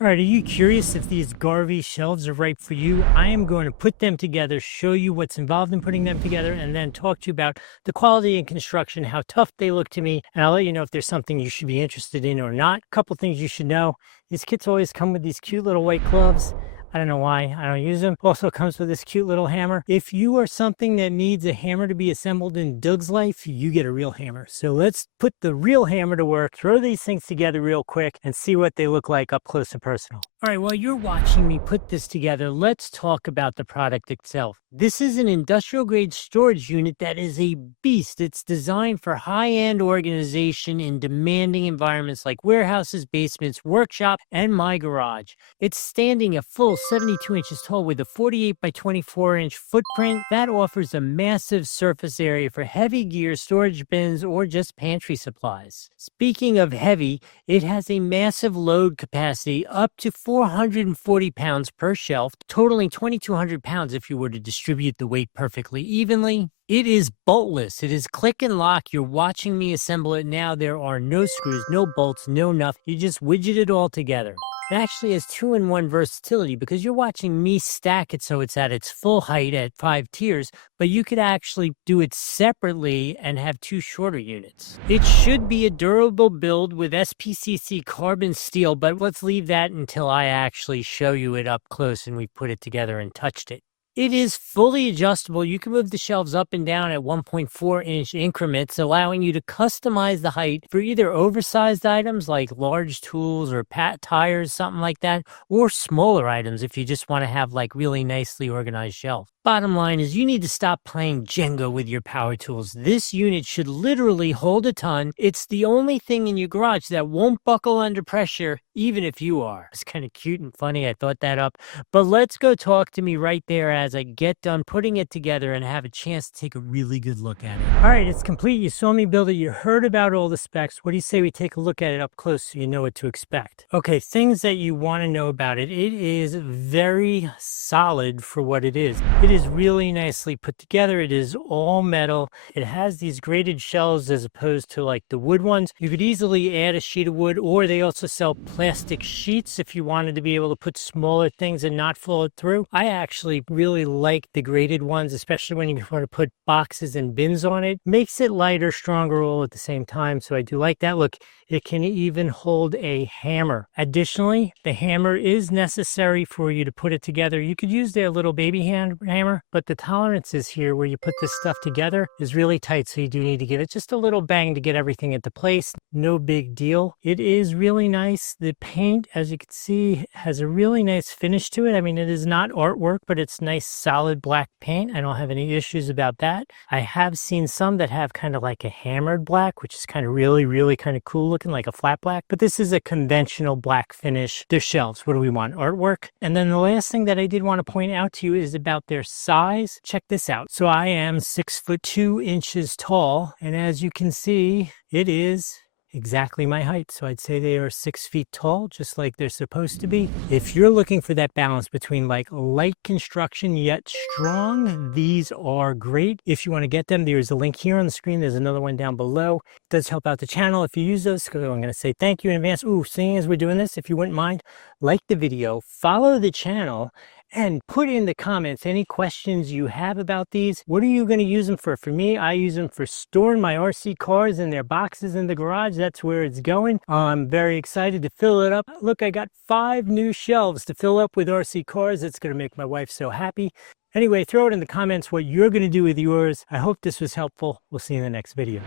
All right, are you curious if these GARVEE shelves are right for you? I am going to put them together, show you what's involved in putting them together, and then talk to you about the quality and construction, how tough they look to me, and I'll let you know if there's something you should be interested in or not. A couple things you should know. These kits always come with these cute little white gloves. I don't know why I don't use them. Also comes with this cute little hammer. If you are something that needs a hammer to be assembled in Doug's life, you get a real hammer. So let's put the real hammer to work, throw these things together real quick, and see what they look like up close and personal. All right, while you're watching me put this together, let's talk about the product itself. This is an industrial grade storage unit that is a beast. It's designed for high-end organization in demanding environments like warehouses, basements, workshop, and my garage. It's standing a full 72 inches tall with a 48 by 24 inch footprint that offers a massive surface area for heavy gear, storage bins, or just pantry supplies. Speaking of heavy, it has a massive load capacity up to 440 pounds per shelf, totaling 2,200 pounds if you were to distribute the weight perfectly evenly. It is boltless. It is click and lock. You're watching me assemble it now. There are no screws, no bolts, no nothing. You just widget it all together. It actually has 2-in-1 versatility because you're watching me stack it so it's at its full height at 5 tiers, but you could actually do it separately and have 2 shorter units. It should be a durable build with SPCC carbon steel, but let's leave that until I actually show you it up close and we put it together and touched it. It is fully adjustable. You can move the shelves up and down at 1.4-inch increments, allowing you to customize the height for either oversized items like large tools or tires, something like that, or smaller items if you just want to have like really nicely organized shelves. Bottom line is you need to stop playing Jenga with your power tools. This unit should literally hold a ton. It's the only thing in your garage that won't buckle under pressure, even if you are. It's kind of cute and funny. I thought that up. But let's go talk to me right there as I get done putting it together and have a chance to take a really good look at it. All right, it's complete. You saw me build it. You heard about all the specs. What do you say we take a look at it up close so you know what to expect? Okay, things that you want to know about it. It is very solid for what it is. It is really nicely put together. It is all metal. It has these grated shelves as opposed to like the wood ones. You could easily add a sheet of wood, or they also sell plastic sheets if you wanted to be able to put smaller things and not fall it through. I actually really like the grated ones, especially when you want to put boxes and bins on it. Makes it lighter, stronger all at the same time. So I do like that. Look, it can even hold a hammer. Additionally, the hammer is necessary for you to put it together. You could use their little baby hammer, but the tolerances here where you put this stuff together is really tight. So you do need to give it just a little bang to get everything into place. No big deal. It is really nice. The paint, as you can see, has a really nice finish to it. I mean, it is not artwork, but it's nice, solid black paint. I don't have any issues about that. I have seen some that have kind of like a hammered black, which is kind of really kind of cool looking, like a flat black, but this is a conventional black finish. Their shelves, what do we want? Artwork. And then the last thing that I did want to point out to you is about their size. Check this out. So I am 6'2" tall, and as you can see, it is exactly my height. So I'd say they are 6 feet tall, just like they're supposed to be. If you're looking for that balance between like light construction yet strong, these are great. If you want to get them, there's a link here on the screen. There's another one down below. It does help out the channel if you use those. So I'm going to say thank you in advance. Ooh, seeing as we're doing this, if you wouldn't mind, like the video, follow the channel, and put in the comments any questions you have about these. What are you going to use them for? For me, I use them for storing my RC cars in their boxes in the garage. That's where it's going. I'm very excited to fill it up. Look, I got 5 new shelves to fill up with RC cars. It's going to make my wife so happy. Anyway, throw it in the comments what you're going to do with yours. I hope this was helpful. We'll see you in the next video.